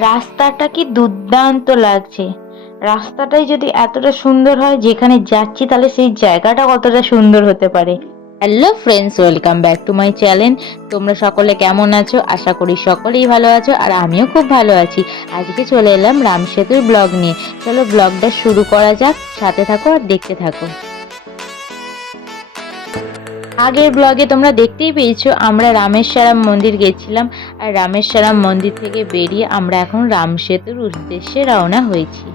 রাস্তাটা কি দুর্দান্ত লাগছে। রাস্তাটাই যদি এতটা সুন্দর হয়, যেখানে যাচ্ছি তাহলে সেই জায়গাটা কতটা সুন্দর হতে পারে। Hello friends, welcome back to my channel. তোমরা সকলে কেমন আছো? আশা করি সকলেই ভালো আছো, আর আমিও খুব ভালো আছি। আজকে চলে এলাম রাম সেতুর ব্লগ নিয়ে। চলো ব্লগটা শুরু করা যাক, সাথে থাকো আর দেখতে থাকো। আগের ব্লগে তোমরা দেখতেই পেয়েছো আমরা রামেশ্বরম মন্দির গেছিলাম, আর রামেশ্বরম মন্দির থেকে বেরিয়ে আমরা এখন রাম সেতুর উদ্দেশ্যে রওনা হয়েছি।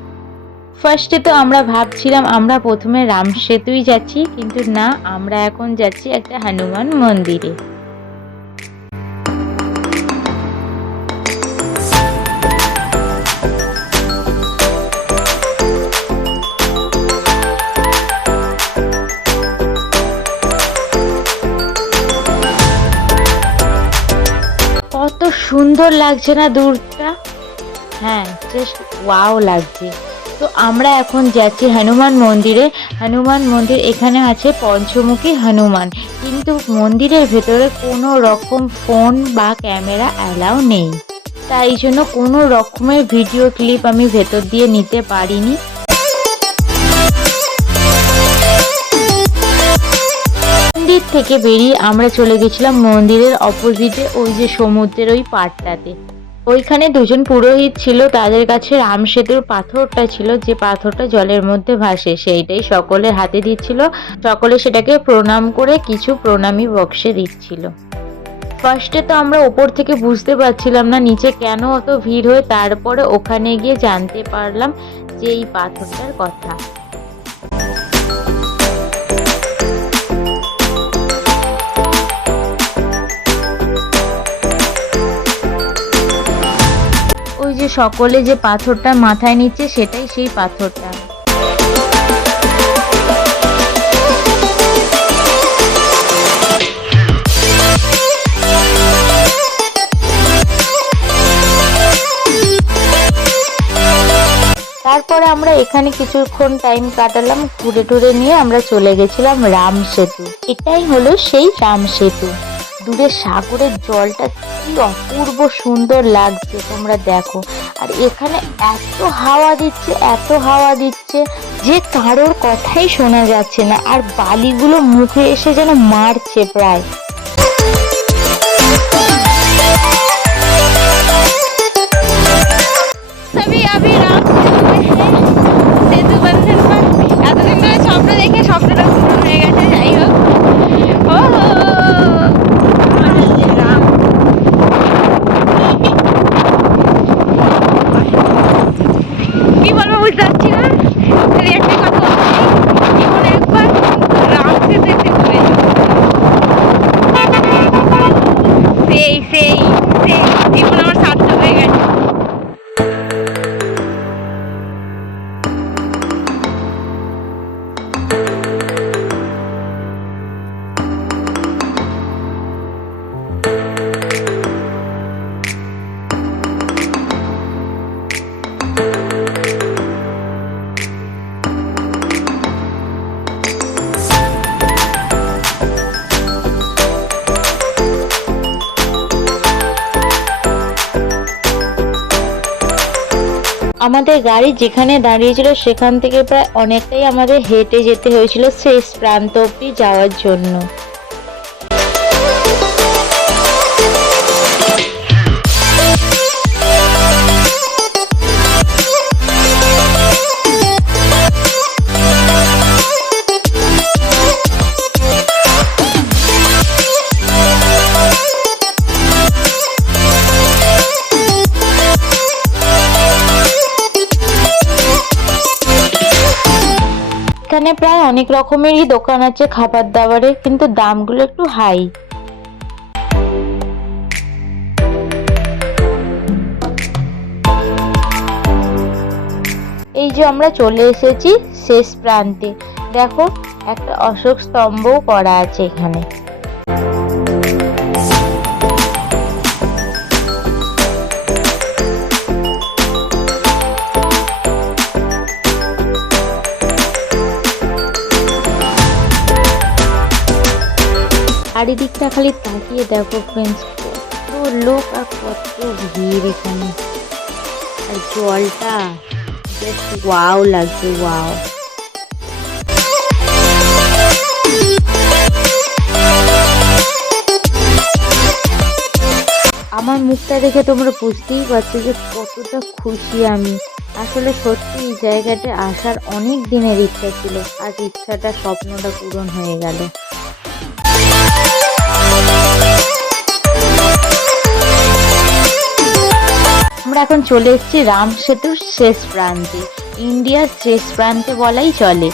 ফার্স্টে তো আমরা ভাবছিলাম আমরা প্রথমে রাম সেতুই যাচ্ছি, কিন্তু না, আমরা এখন যাচ্ছি একটা হনুমান মন্দিরে। কত সুন্দর লাগছে না দূরটা? হ্যাঁ, জাস্ট ওয়াও লাগছে। তো আমরা এখন যাচ্ছি হনুমান মন্দিরে। হনুমান মন্দির এখানে আছে পঞ্চমুখী হনুমান, কিন্তু মন্দিরের ভেতরে কোনো রকম ফোন বা ক্যামেরা অ্যালাউ নেই, তাই জন্য কোনো রকমের ভিডিও ক্লিপ আমি ভেতর দিয়ে নিতে পারিনি। মন্দির থেকে বেরিয়ে আমরা চলে গেছিলাম মন্দিরের অপোজিটে ওই যে সমুদ্রের ওই পাড়টাতে। ওইখানে দুজন পুরোহিত ছিল, তাদের কাছে রাম সেতুর পাথরটা ছিল, যে পাথরটা জলের মধ্যে ভাসে, সেইটাই সকলের হাতে দিচ্ছিল। সকলে সেটাকে প্রণাম করে কিছু প্রণামী বক্সে দিচ্ছিল। ফার্স্টে তো আমরা ওপর থেকে বুঝতে পারছিলাম না নিচে কেন অত ভিড় হয়ে, তারপরে ওখানে গিয়ে জানতে পারলাম যে এই পাথরটার কথা। ওই যে সকলে যে পাথরটা মাথায় নিচ্ছে, সেটাই সেই পাথরটা। তারপরে আমরা এখানে কিছুক্ষণ টাইম কাটালাম, ঘুরে টুরে নিয়ে আমরা চলে গেছিলাম রাম সেতু। এটাই হলো সেই রাম সেতু। দূরে সাগরের জলটা কি অপূর্ব সুন্দর লাগছে, তোমরা দেখো। আর এখানে এত হাওয়া দিচ্ছে, এত হাওয়া দিচ্ছে যে কারোর কথাই শোনা যাচ্ছে না, আর বালিগুলো মুখে এসে যেন মারছে প্রায়। স্বপ্ন দেখে স্বপ্নটা পূরণ হয়ে গেছে। যাই হোক, কি বলবো বুঝতে পারছি না। একটা কথা বলছি, জীবনে একবার রাম সেতু এসে ঘুরে সেই সেই সেই জীবন আমার সার্থক হয়ে গেছে। আমাদের গাড়ি যেখানে দাঁড়িয়েছিল সেখান থেকে প্রায় অনেকটাই আমাদের হেঁটে যেতে হয়েছিল শেষ প্রান্ত অবধি যাওয়ার জন্য। এখানে প্রায় অনেক রকমেরই দোকান আছে খাবার দাবারের, কিন্তু দামগুলো একটু হাই। এই যে আমরা চলে এসেছি শেষ প্রান্তে। দেখো, একটা অশোক স্তম্ভও করা আছে এখানে। চারিদিকটা খালি তাকিয়ে দেখো ফ্রেন্ডস, কত লোক আর কত ভিড় এখানে। আর জলটা জাস্ট ওয়াও লাগছে, ওয়াও। আমার মুখটা দেখে তোমরা বুঝতেই পারছো যে কতটা খুশি আমি। আসলে সত্যি এই জায়গাতে আসার অনেক দিনের ইচ্ছা ছিল, আজ ইচ্ছাটা, স্বপ্নটা পূরণ হয়ে গেল। আমরা এখন চলে এসেছি রাম সেতুর শেষ প্রান্তে, ইন্ডিয়ার শেষ প্রান্তে বলাই চলে।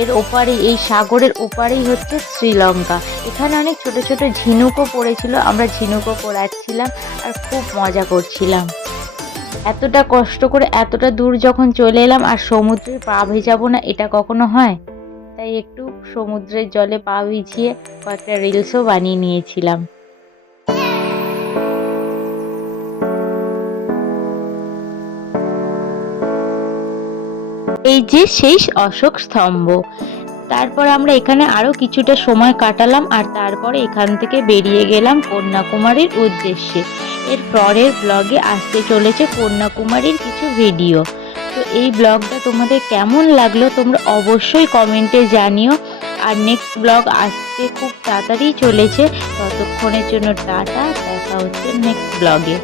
এর ওপারে, এই সাগরের ওপারেই হচ্ছে শ্রীলঙ্কা। এখানে অনেক ছোট ছোট ঝিনুকও পড়েছিল, আমরা ঝিনুকও পড়াচ্ছিলাম আর খুব মজা করছিলাম। এতটা কষ্ট করে এতটা দূর যখন চলে এলাম আর সমুদ্রে পা ভেজাবো না, এটা কখনো হয়? তাই একটু সমুদ্রের জলে পা ভিজিয়ে কয়েকটা রিলসও বানিয়ে নিয়েছিলাম। এই যে সেই অশোক স্তম্ভ। তারপর আমরা এখানে আরো কিছুটা সময় কাটালাম আর তারপরে এখান থেকে বেরিয়ে গেলাম কন্যাকুমারীর উদ্দেশ্যে। এর পরের ব্লগে আসতে চলেছে কন্যাকুমারীর কিছু ভিডিও। তো এই ব্লগটা তোমাদের কেমন লাগলো তোমরা অবশ্যই কমেন্টে জানিও। আর নেক্সট ব্লগ আসতে খুব তাড়াতাড়ি চলেছে। ততক্ষণের জন্য টাটা, দেখা হচ্ছে নেক্সট ব্লগে।